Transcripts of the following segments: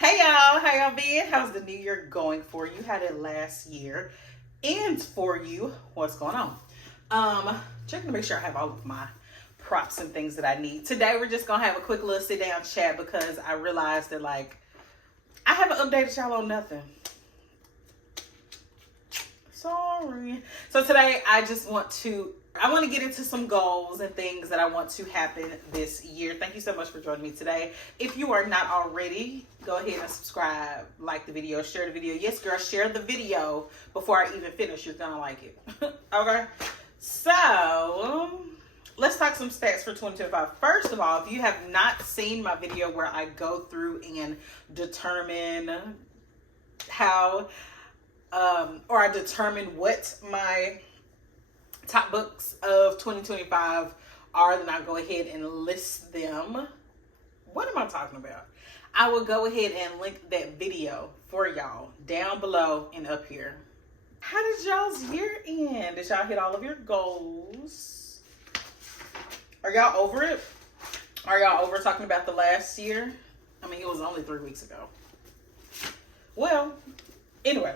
Hey y'all, how y'all been? How's the new year going for you? How did last year end for you? What's going on? Checking to make sure I have all of my props and things that I need. Today we're just gonna have a quick little sit down chat because I realized that I haven't updated y'all on nothing. Sorry. So today I want to get into some goals and things that I want to happen this year. Thank you so much for joining me today. If you are not already, go ahead and subscribe, like the video, share the video. Yes, girl, share the video before I even finish. You're gonna like it. Okay? So, let's talk some stats for 2025. First of all, if you have not seen my video where I go through and determine how or I determine what my top books of 2025 are, then I go ahead and list them. What am I talking about? I will go ahead and link that video for y'all down below and up here. How did y'all's year end? Did y'all hit all of your goals? Are y'all over it? Are y'all over talking about the last year? I mean, it was only 3 weeks ago. Well, anyway.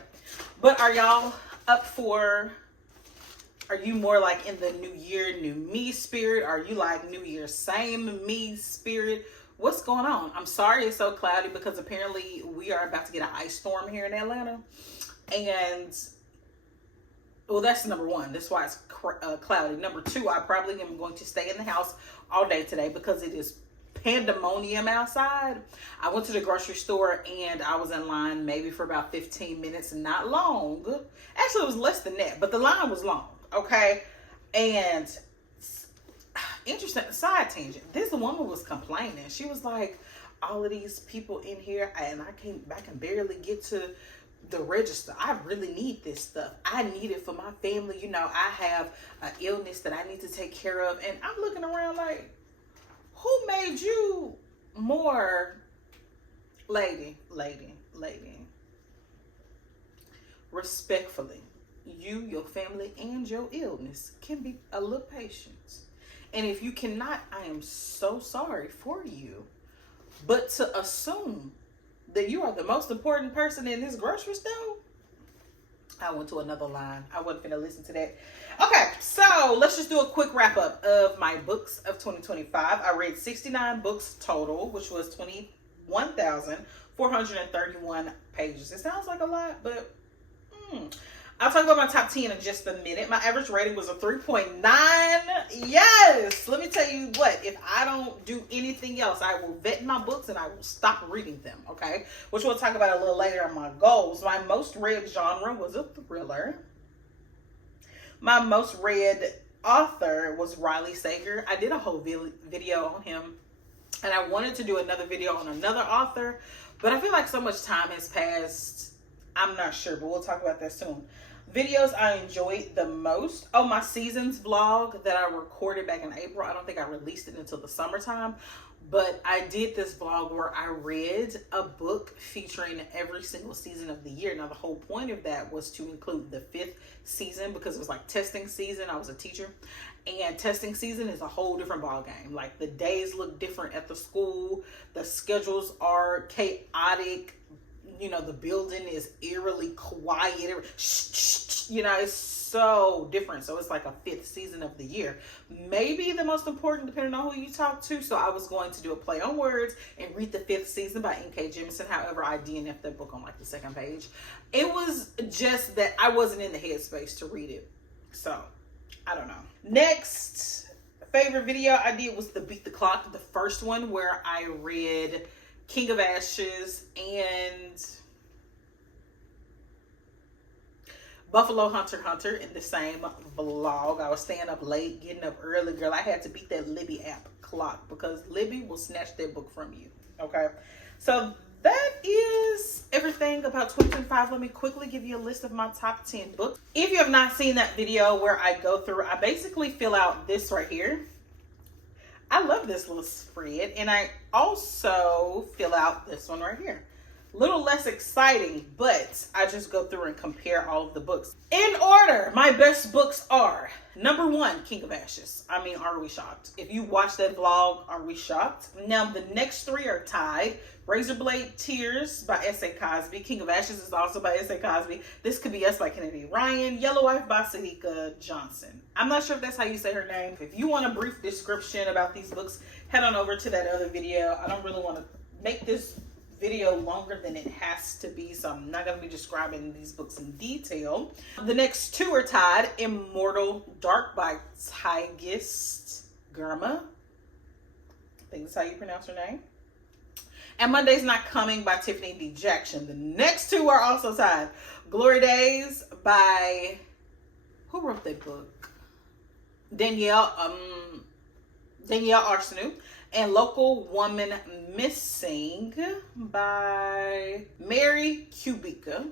But are y'all up for, are you more like in the new year, new me spirit? Are you like new year, same me spirit? What's going on? I'm sorry it's so cloudy because apparently we are about to get an ice storm here in Atlanta. And, well, that's number one. That's why it's cloudy. Number two, I probably am going to stay in the house all day today because it is pandemonium outside. I went to the grocery store and I was in line maybe for about 15 minutes, not long. Actually, it was less than that, but the line was long, okay? And interesting side tangent. This woman was complaining. She was like, all of these people in here and I can barely get to the register. I really need this stuff. I need it for my family. You know, I have an illness that I need to take care of. And I'm looking around like, who made you more lady? Respectfully, you, your family, and your illness can be a little patient. And if you cannot, I am so sorry for you. But to assume that you are the most important person in this grocery store, I went to another line. I wasn't going to listen to that. Okay, so let's just do a quick wrap up of my books of 2025. I read 69 books total, which was 21,431 pages. It sounds like a lot, but I'll talk about my top 10 in just a minute. My average rating was a 3.9. Yes! Let me tell you what, if I don't do anything else, I will vet my books and I will stop reading them, okay? Which we'll talk about a little later on my goals. My most read genre was a thriller. My most read author was Riley Sager. I did a whole video on him, and I wanted to do another video on another author, but I feel like so much time has passed. I'm not sure, but we'll talk about that soon. Videos I enjoyed the most. Oh, my seasons vlog that I recorded back in April. I don't think I released it until the summertime, but I did this vlog where I read a book featuring every single season of the year. Now, the whole point of that was to include the 5th season because it was like testing season. I was a teacher, and testing season is a whole different ball game. Like, the days look different at the school. The schedules are chaotic. You know, the building is eerily quiet. You know, it's so different. So it's like a 5th season of the year. Maybe the most important, depending on who you talk to. So I was going to do a play on words and read the 5th season by N.K. Jemisin. However, I DNF'd that book on like the 2nd page. It was just that I wasn't in the headspace to read it. So, I don't know. Next favorite video I did was the Beat the Clock. The first one where I read King of Ashes and Buffalo Hunter in the same vlog. I was staying up late, getting up early, girl. I had to beat that Libby app clock because Libby will snatch that book from you. Okay, so that is everything about 2025. Let me quickly give you a list of my top 10 books. If you have not seen that video where I go through, I basically fill out this right here. I love this little spread, and I also fill out this one right here. little less exciting, but I just go through and compare all of the books. In order, my best books are number 1, King of Ashes. I mean, are we shocked? If you watch that vlog, are we shocked? Now, the next 3 are tied. Razorblade Tears by S.A. Cosby. King of Ashes is also by S.A. Cosby. This Could Be Us by Kennedy Ryan. Yellow Wife by Sahika Johnson. I'm not sure if that's how you say her name. If you want a brief description about these books, head on over to that other video. I don't really want to make this video longer than it has to be, so I'm not going to be describing these books in detail. The next 2 are tied. Immortal Dark by Tigist Girma. I think that's how you pronounce her name. And Monday's Not Coming by Tiffany D. Jackson. The next 2 are also tied. Glory Days by, who wrote that book? Danielle Arsenault. And Local Woman Missing by Mary Kubica.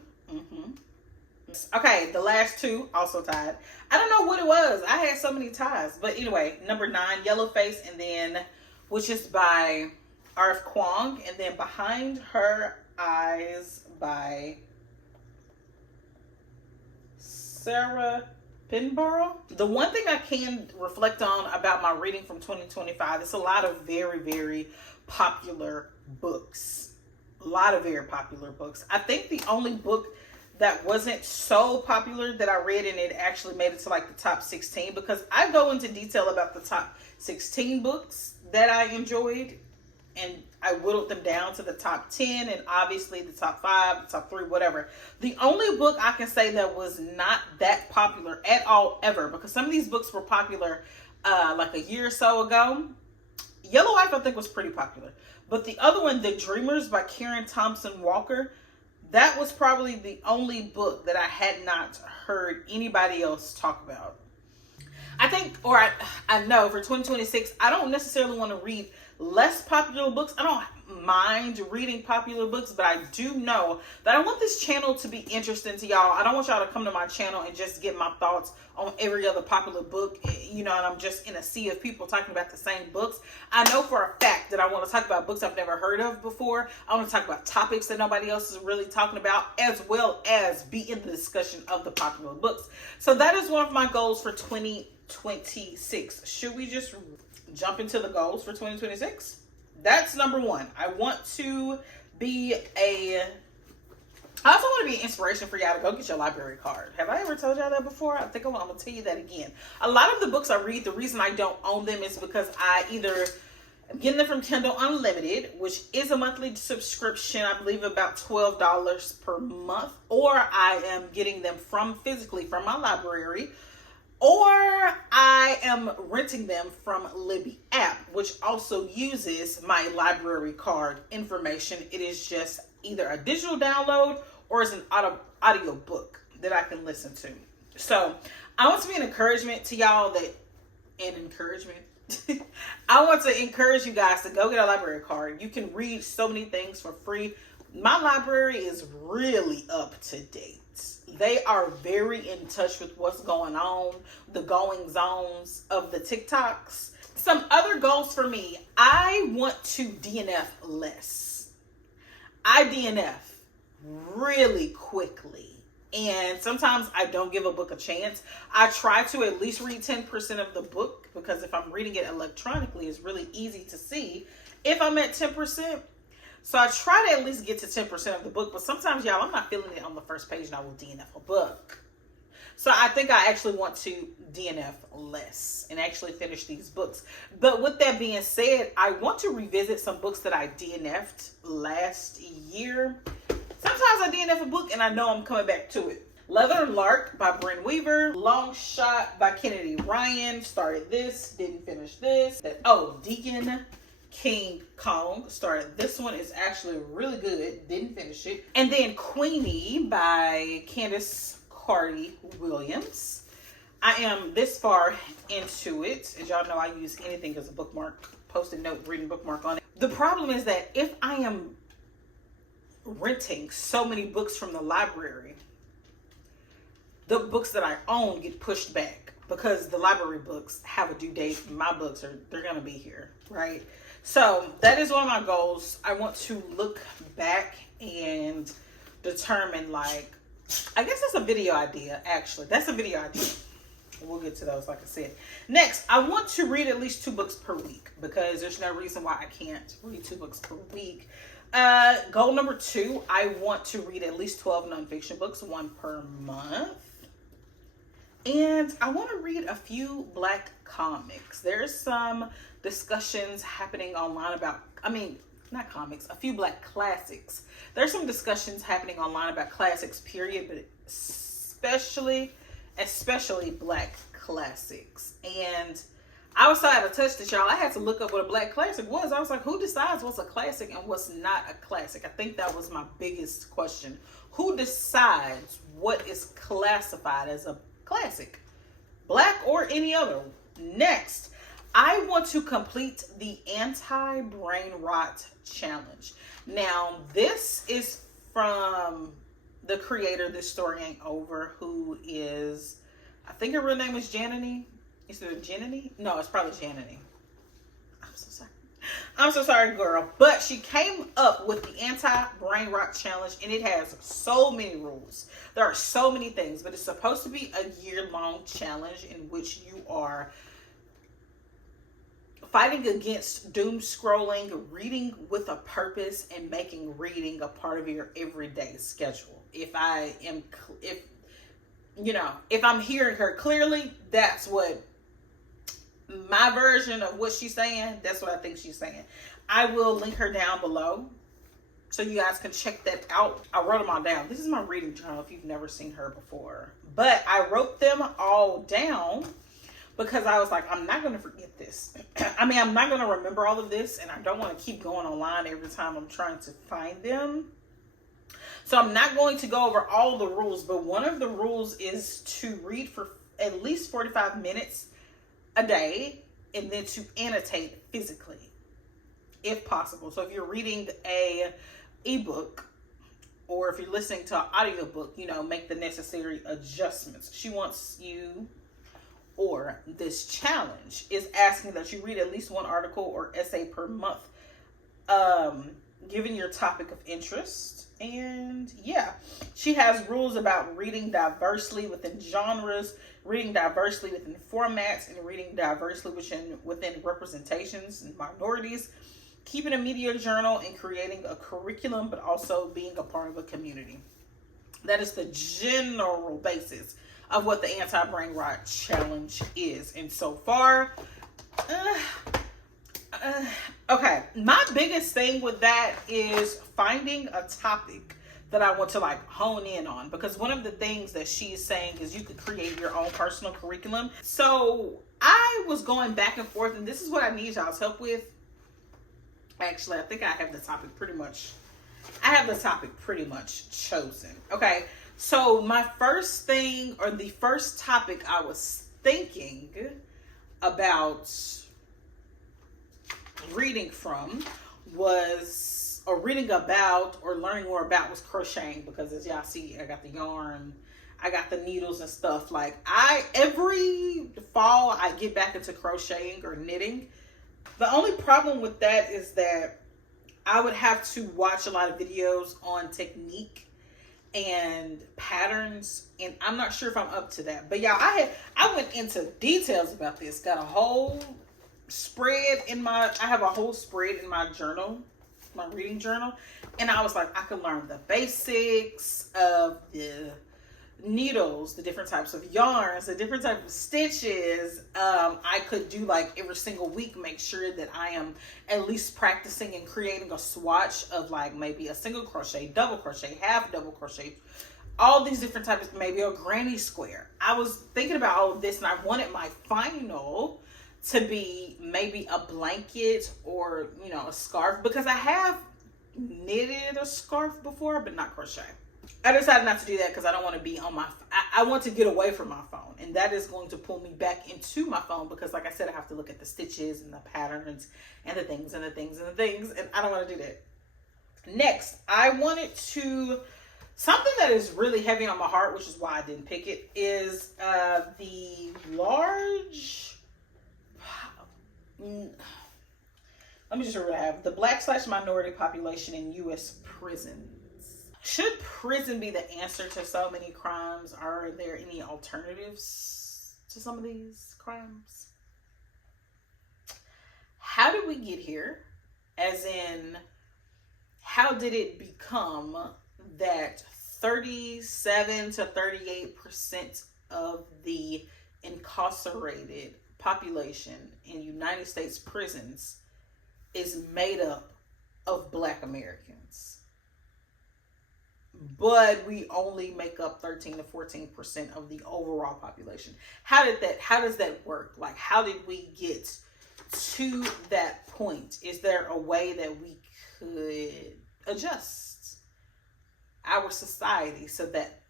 Okay, the last 2 also tied. I don't know what it was. I had so many ties. But anyway, number 9, Yellowface, and then, which is by R.F. Kuang, and then Behind Her Eyes by Sarah Pinborough. The one thing I can reflect on about my reading from 2025, it's a lot of very, very popular books. A lot of very popular books. I think the only book that wasn't so popular that I read and it actually made it to like the top 16, because I go into detail about the top 16 books that I enjoyed, and I whittled them down to the top 10 and obviously the top 5, the top 3, whatever. The only book I can say that was not that popular at all ever, because some of these books were popular like a year or so ago. Yellow Wife, I think, was pretty popular. But the other one, The Dreamers by Karen Thompson Walker, that was probably the only book that I had not heard anybody else talk about. I think, or I know for 2026, I don't necessarily want to read less popular books. I don't mind reading popular books, but I do know that I want this channel to be interesting to y'all. I don't want y'all to come to my channel and just get my thoughts on every other popular book, you know, and I'm just in a sea of people talking about the same books. I know for a fact that I want to talk about books I've never heard of before. I want to talk about topics that nobody else is really talking about, as well as be in the discussion of the popular books. So that is one of my goals for 2026. Should we just jump into the goals for 2026? That's number 1. I want to be I also want to be an inspiration for y'all to go get your library card. Have I ever told y'all that before? I think I'm going to tell you that again. A lot of the books I read, the reason I don't own them is because I either am getting them from Kindle Unlimited, which is a monthly subscription, I believe about $12 per month, or I am getting them physically from my library, or I am renting them from Libby app, which also uses my library card information. It is just either a digital download or it's an audio book that I can listen to. So I want to be an encouragement to y'all I want to encourage you guys to go get a library card. You can read so many things for free. My library is really up to date. They are very in touch with what's going on, the goings ons of the TikToks. Some other goals for me. I want to DNF less. I DNF really quickly. And sometimes I don't give a book a chance. I try to at least read 10% of the book, because if I'm reading it electronically, it's really easy to see if I'm at 10%. So I try to at least get to 10% of the book, but sometimes, y'all, I'm not feeling it on the first page and I will DNF a book. So I think I actually want to DNF less and actually finish these books. But with that being said, I want to revisit some books that I DNF'd last year. Sometimes I DNF a book and I know I'm coming back to it. Leather Lark by Bryn Weaver. Long Shot by Kennedy Ryan. Started this, didn't finish this. Deacon King Kong. Started this one. Is actually really good. Didn't finish it. And then Queenie by Candace Carty Williams. I am this far into it. As y'all know, I use anything as a bookmark. Post-it note, reading bookmark on it. The problem is that if I am renting so many books from the library, the books that I own get pushed back because the library books have a due date. My books they're gonna be here, right? So that is one of my goals. I want to look back and determine, like, I guess that's a video idea, actually. That's a video idea. We'll get to those, like I said. Next, I want to read at least 2 books per week because there's no reason why I can't read 2 books per week. Goal number 2, I want to read at least 12 nonfiction books, 1 per month. And I want to read a few Black comics. There's some discussions happening online about, not comics, a few Black classics. There's some discussions happening online about classics, period, but especially Black classics. And I was so out of touch that y'all, I had to look up what a Black classic was. I was like, who decides what's a classic and what's not a classic? I think that was my biggest question. Who decides what is classified as a classic? Black or any other? Next, I want to complete the anti-brain rot challenge. Now, this is from the creator, Thisstoryaintover, who is, I think her real name is Janany. Is it Janany? No, it's probably Janany. I'm so sorry, girl. But she came up with the anti-brain rot challenge, and it has so many rules. There are so many things, but it's supposed to be a year-long challenge in which you are fighting against doom scrolling, reading with a purpose, and making reading a part of your everyday schedule. If I'm hearing her clearly, that's what my version of what she's saying. That's what I think she's saying. I will link her down below so you guys can check that out. I wrote them all down. This is my reading journal if you've never seen her before. But I wrote them all down because I was like, I'm not going to forget this. I'm not going to remember all of this, and I don't want to keep going online every time I'm trying to find them. So I'm not going to go over all the rules, but one of the rules is to read for at least 45 minutes a day, and then to annotate physically, if possible. So if you're reading a ebook, or if you're listening to an audiobook, make the necessary adjustments. She wants you, or this challenge is asking that you read at least 1 article or essay per month, given your topic of interest. And yeah, she has rules about reading diversely within genres, reading diversely within formats, and reading diversely within representations and minorities, keeping a media journal, and creating a curriculum, but also being a part of a community. That is the general basis of what the anti-brain rot challenge is. And so far, okay, my biggest thing with that is finding a topic that I want to hone in on, because one of the things that she's saying is you could create your own personal curriculum. So I was going back and forth, and this is what I need y'all's help with. Actually, I think I have the topic pretty much chosen. Okay, so my first thing, or the first topic I was thinking about reading from was, or reading about, or learning more about, was crocheting, because as y'all see, I got the yarn, I got the needles and stuff. Every fall I get back into crocheting or knitting. The only problem with that is that I would have to watch a lot of videos on technique and patterns, and I'm not sure if I'm up to that. But y'all, I went into details about this. Got a whole spread in I have a whole spread in my journal, my reading journal, and I was like, I could learn the basics of the needles, the different types of yarns, the different types of stitches. I could do every single week, make sure that I am at least practicing and creating a swatch of maybe a single crochet, double crochet, half double crochet, all these different types, maybe a granny square. I was thinking about all of this, and I wanted my final to be maybe a blanket or a scarf, because I have knitted a scarf before, but not crochet. I decided not to do that because I don't want to be on I want to get away from my phone, and that is going to pull me back into my phone, because like I said, I have to look at the stitches and the patterns and the things and the things and the things, and I don't want to do that. Next, I wanted to, something that is really heavy on my heart, which is why I didn't pick it, is the large, let me just read what I have. The Black/minority population in U.S. prison. Should prison be the answer to so many crimes? Are there any alternatives to some of these crimes? How did we get here? As in, how did it become that 37 to 38% of the incarcerated population in United States prisons is made up of Black Americans, but we only make up 13 to 14% of the overall population? How does that work? Like, how did we get to that point? Is there a way that we could adjust our society so that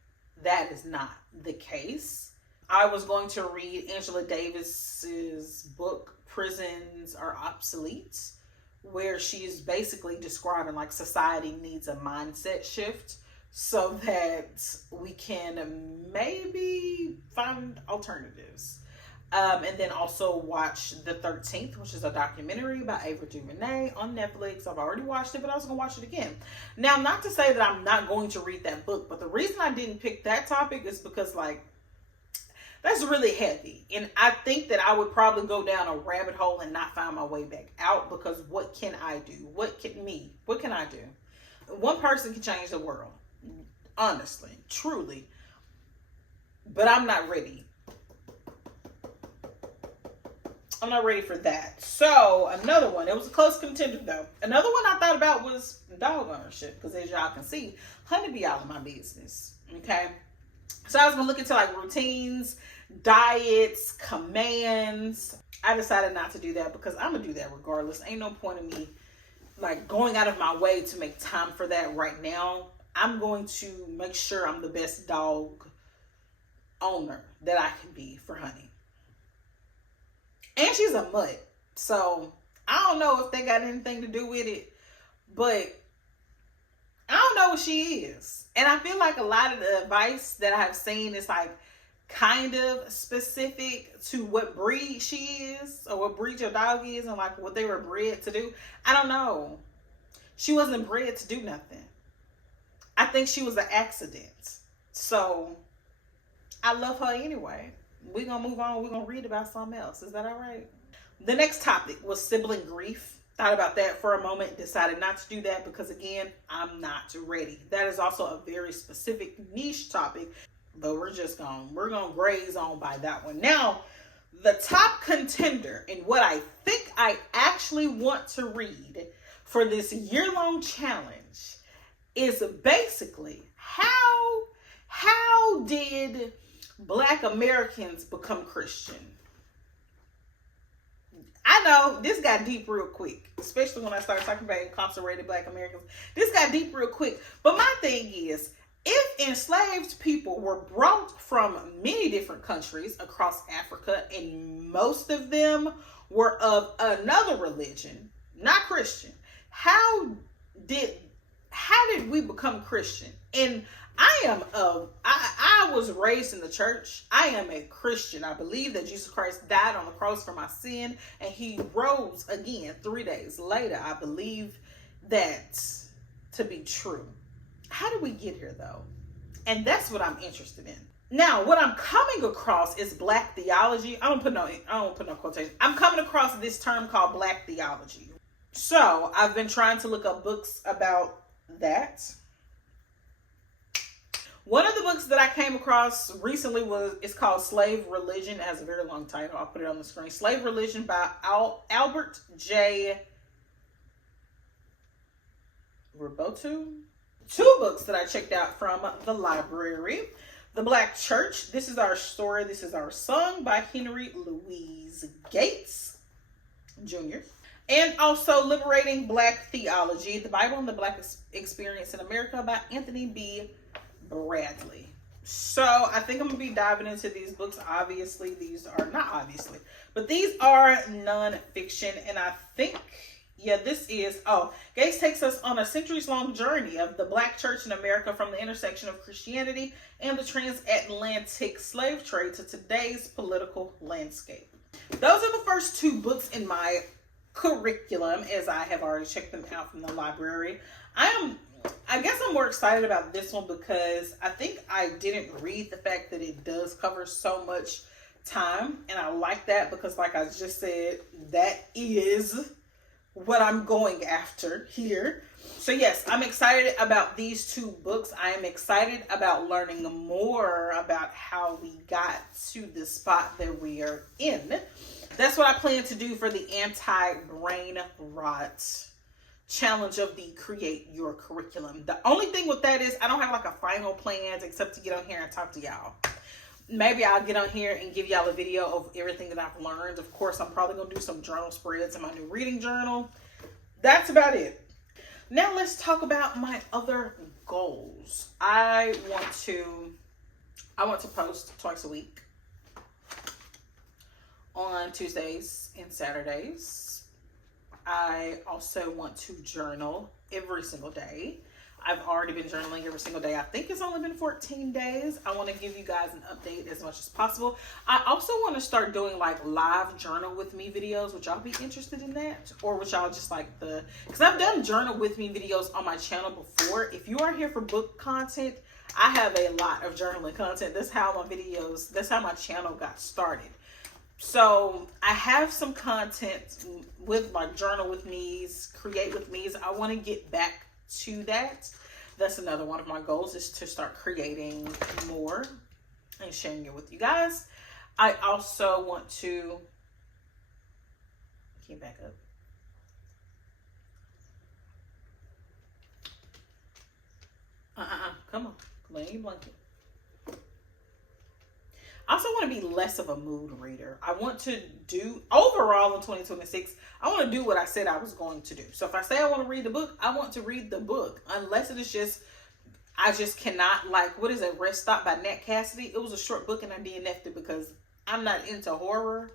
that is not the case? I was going to read Angela Davis's book, Prisons Are Obsolete, where she's basically describing like society needs a mindset shift so that we can maybe find alternatives. And then also watch The 13th, which is a documentary by Ava DuVernay on Netflix. I've already watched it, but I was going to watch it again. Now, not to say that I'm not going to read that book, but the reason I didn't pick that topic is because, like, that's really heavy. And I think that I would probably go down a rabbit hole and not find my way back out, because what can I do? What can I do? One person can change the world. Honestly, truly. But I'm not ready. I'm not ready for that. So, another one. It was a close contender, though. Another one I thought about was dog ownership. Because as y'all can see, honey be all in my business. Okay? So, I was going to look into, like, routines, diets, commands. I decided not to do that because I'm going to do that regardless. Ain't no point in me, like, going out of my way to make time for that right now. I'm going to make sure I'm the best dog owner that I can be for honey. And she's a mutt. So, I don't know if they got anything to do with it. But, I don't know what she is. And I feel like a lot of the advice that I have seen is like kind of specific to what breed she is. Or what breed your dog is. And like what they were bred to do. I don't know. She wasn't bred to do nothing. I think she was an accident. So, I love her anyway. We're going to move on. We're going to read about something else. Is that all right? The next topic was sibling grief. Thought about that for a moment. Decided not to do that because, again, I'm not ready. That is also a very specific niche topic. But we're going to graze on by that one. Now, the top contender in what I think I actually want to read for this year-long challenge is basically how did Black Americans become Christian? I know this got deep real quick, especially when I started talking about incarcerated Black Americans. This got deep real quick. But my thing is, if enslaved people were brought from many different countries across Africa, and most of them were of another religion, not Christian, how did we become Christian? And I was raised in the church. I am a Christian. I believe that Jesus Christ died on the cross for my sin and he rose again 3 days later. I believe that to be true. How did we get here though? And that's what I'm interested in. Now, what I'm coming across is Black theology. I don't put no quotation. I'm coming across this term called Black theology. So I've been trying to look up books about that. One of the books that I came across recently it's called Slave Religion. It has a very long title. I'll put it on the screen. Slave Religion by Albert J. Roboto. Two books that I checked out from the library. The Black Church, This Is Our Story, This Is Our Song by Henry Louise Gates Jr. And also Liberating Black Theology, The Bible and the Black Experience in America by Anthony B. Bradley. So I think I'm going to be diving into these books. Obviously, these are not obviously, but these are non-fiction. And I think, Gates takes us on a centuries-long journey of the Black church in America from the intersection of Christianity and the transatlantic slave trade to today's political landscape. Those are the first two books in my curriculum, as I have already checked them out from the library. I am I guess I'm more excited about this one because I think I didn't read the fact that it does cover so much time, and I like that because, like I just said, that is what I'm going after here. So yes, I'm excited about these two books. I am excited about learning more about how we got to the spot that we are in. That's what I plan to do for the anti-brain rot challenge of the Create Your Curriculum. The only thing with that is I don't have like a final plan except to get on here and talk to y'all. Maybe I'll get on here and give y'all a video of everything that I've learned. Of course, I'm probably going to do some journal spreads in my new reading journal. That's about it. Now let's talk about my other goals. I want to post twice a week on Tuesdays and Saturdays. I also want to journal every single day. I've already been journaling every single day. I think it's only been 14 days. I want to give you guys an update as much as possible. I also want to start doing like live journal with me videos. Would y'all be interested in that? Or would y'all just like because I've done journal with me videos on my channel before. If you are here for book content, I have a lot of journaling content. That's how my channel got started. So I have some content with like journal with me's, create with me's. I want to get back to that. That's another one of my goals, is to start creating more and sharing it with you guys. I also want to back up. Come on, lay your blanket. I also want to be less of a mood reader. I want to do, overall in 2026, I want to do what I said I was going to do. So if I say I want to read the book, I want to read the book. Unless it is just, I just cannot, like, what is it, Rest Stop by Nat Cassidy? It was a short book and I DNF'd it because I'm not into horror.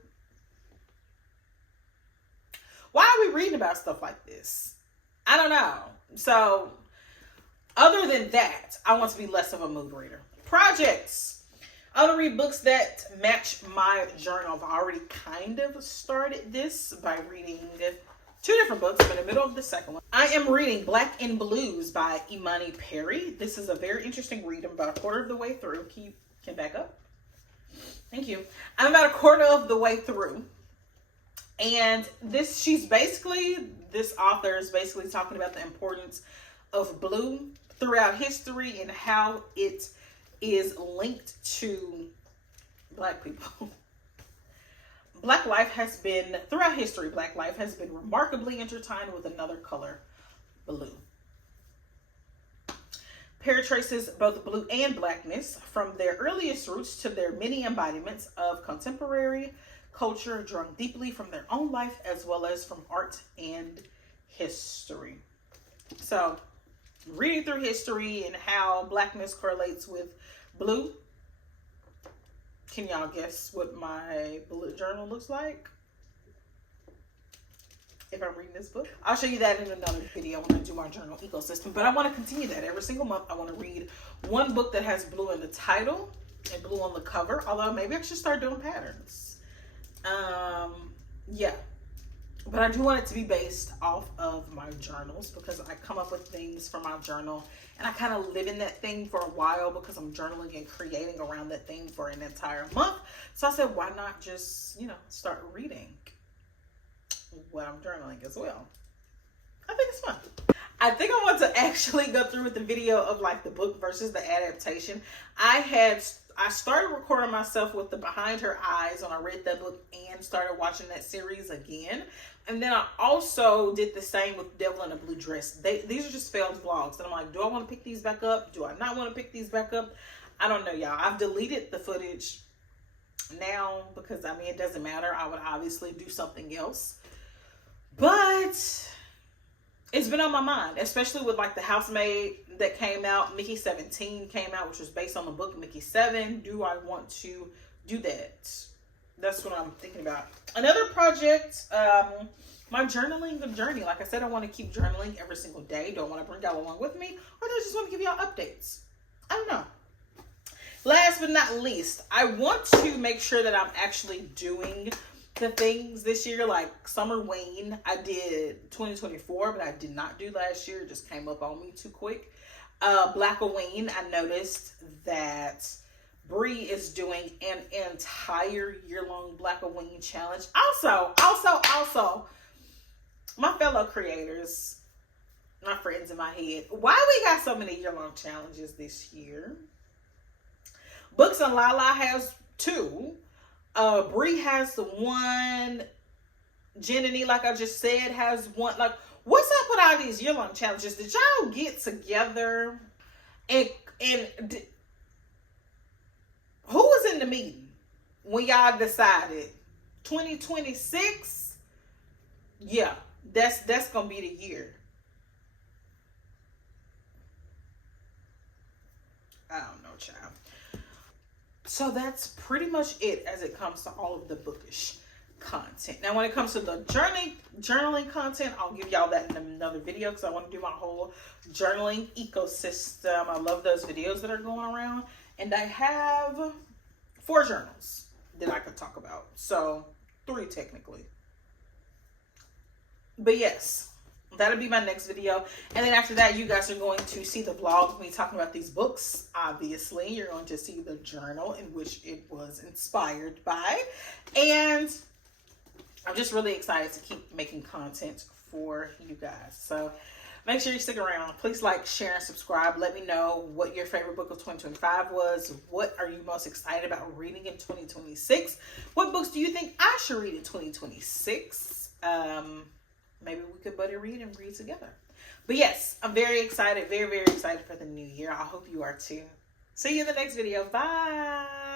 Why are we reading about stuff like this? I don't know. So other than that, I want to be less of a mood reader. Projects. I want to read books that match my journal. I've already kind of started this by reading 2 different books. I'm in the middle of the second one. I am reading Black and Blues by Imani Perry. This is a very interesting read. I'm about a quarter of the way through. Can you back up? Thank you. I'm about a quarter of the way through. And this author is basically talking about the importance of blue throughout history and how it is linked to Black people. Black life has been, throughout history, Black life has been remarkably intertwined with another color, blue. Perry traces both blue and Blackness from their earliest roots to their many embodiments of contemporary culture, drawn deeply from their own life as well as from art and history. So, reading through history and how Blackness correlates with blue. Can y'all guess what my bullet journal looks like if I'm reading this book? I'll show you that in another video when I do my journal ecosystem. But I want to continue that. Every single month I want to read one book that has blue in the title and blue on the cover. Although maybe I should start doing patterns. Yeah. But I do want it to be based off of my journals because I come up with things for my journal and I kind of live in that thing for a while because I'm journaling and creating around that thing for an entire month. So I said, why not just, start reading what I'm journaling as well. I think it's fun. I think I want to actually go through with the video of like the book versus the adaptation. I started recording myself with the Behind Her Eyes when I read that book and started watching that series again. And then I also did the same with Devil in a Blue Dress. These are just failed vlogs. And I'm like, do I want to pick these back up? Do I not want to pick these back up? I don't know, y'all. I've deleted the footage now because, it doesn't matter. I would obviously do something else. But it's been on my mind, especially with like The Housemaid that came out. Mickey 17 came out, which was based on the book Mickey 7. Do I want to do that? That's what I'm thinking about. Another project, my journaling journey. Like I said, I want to keep journaling every single day. Do I want to bring y'all along with me? Or do I just want to give y'all updates? I don't know. Last but not least, I want to make sure that I'm actually doing the things this year, like Summerween. I did 2024, but I did not do last year. It just came up on me too quick. Blackoween, I noticed that Bree is doing an entire year-long Blackoween challenge. Also, my fellow creators, my friends in my head, why we got so many year-long challenges this year? BooksandLala has 2. Bree has the 1. Jen and E, like I just said, has 1. Like, what's up with all these year-long challenges? Did y'all get together and who was in the meeting when y'all decided 2026? Yeah, that's gonna be the year. I don't know, child. So that's pretty much it as it comes to all of the bookish content. Now, when it comes to the journaling content, I'll give y'all that in another video because I want to do my whole journaling ecosystem. I love those videos that are going around. And I have 4 journals that I could talk about. So 3 technically. But yes, that'll be my next video. And then after that, you guys are going to see the vlog of me talking about these books. Obviously, you're going to see the journal in which it was inspired by. And I'm just really excited to keep making content for you guys. So make sure you stick around. Please like, share, and subscribe. Let me know what your favorite book of 2025 was. What are you most excited about reading in 2026? What books do you think I should read in 2026? Maybe we could buddy read and read together. But yes, I'm very excited. Very, very excited for the new year. I hope you are too. See you in the next video. Bye.